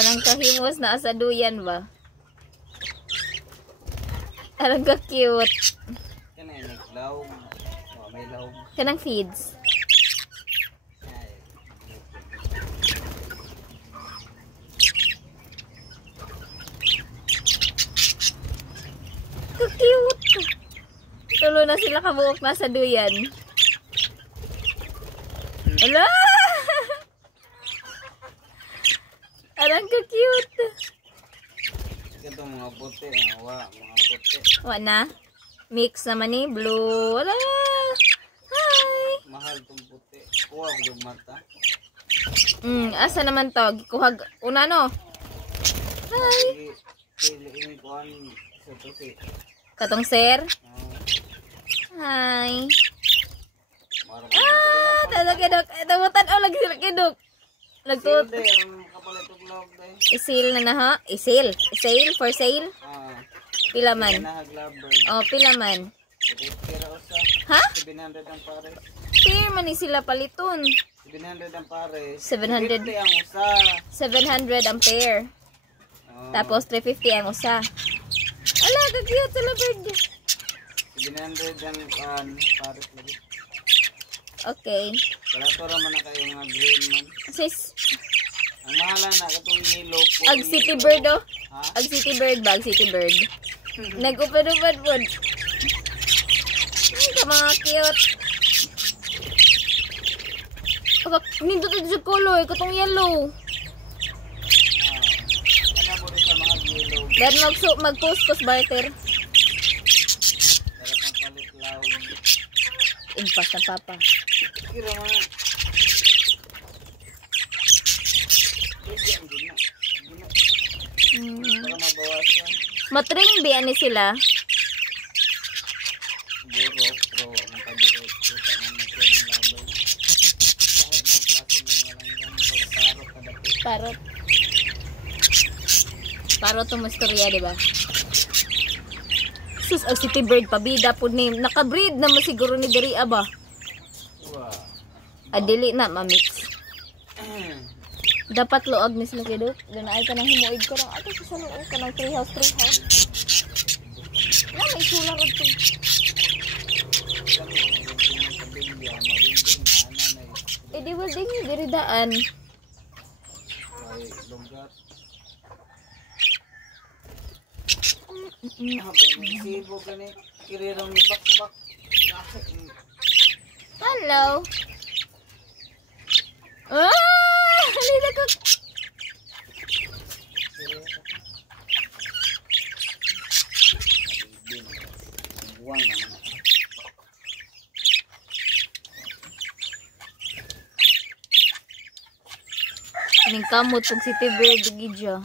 Anong kahimos na asa duyan ba? Anong ka-cute. Kanang naglaw. May law. Kanang feeds. Ka-cute. Tulo na sila kabuok nasa duyan. Ala! Anong ka-cute. Ito mga puti. Mga puti. Wana? Mix naman ni blue. Wala. Hi. Mahal itong puti. Kuha ko yung mata. Asa naman to? Gikuhag. Una no? Hi. Ini kuhan sa puti. Katong sir? Hi. Talagidok. Tamutan o lagi sila kidok. Nagtut. Isil na ha? Isil. Sale for sale? Pila man? Oh, pila man? Ha? 700 ang pares. Pila man ni sila paliton? 700 ang pares. 700 ang usa. 700 ang pair. Tapos 350 ang usa. Ala, kagiyot sa labird. 700 ang pares lagi. Okay. Barato raman na kayo mga green man. Sis, ang mahala na katong yellow po. ag city bird oh. Ha? Ag city bird ba? Ag city bird. Nag-upad-upad po. Ay, ka mga cute. Nindot ito sa color. Katong yellow. Ano mo rin sa mga yellow. Dahil mag-post barter. Para pang palit law. Impas na papa. Kira mga. Diyan, gina. Para mabawasan. Matring biyan ni sila. Buro, pro. Ang kabiro. Kita nga na siya ng laboy. Kahit ng klase ng walang gano'n. Parot kadapit. Parot. Parot itong mastorya, diba? Sus, ang city bird, pabida po ni. Nakabreed naman siguro ni Daria ba? Wow. Adili na, mamix. Dapat loag ni sila kidok. Doon ay ka nang himuid ko lang. Ato sa loob ka ng treehouse. Na, may sular ito. Eh, di ba din yung diridaan? Ay, lugar. Sibo gani. Kirirang ni bakbak. Hello. Ah! Halina ko. Buwang naman. Ning kamot pag city bird gidyo.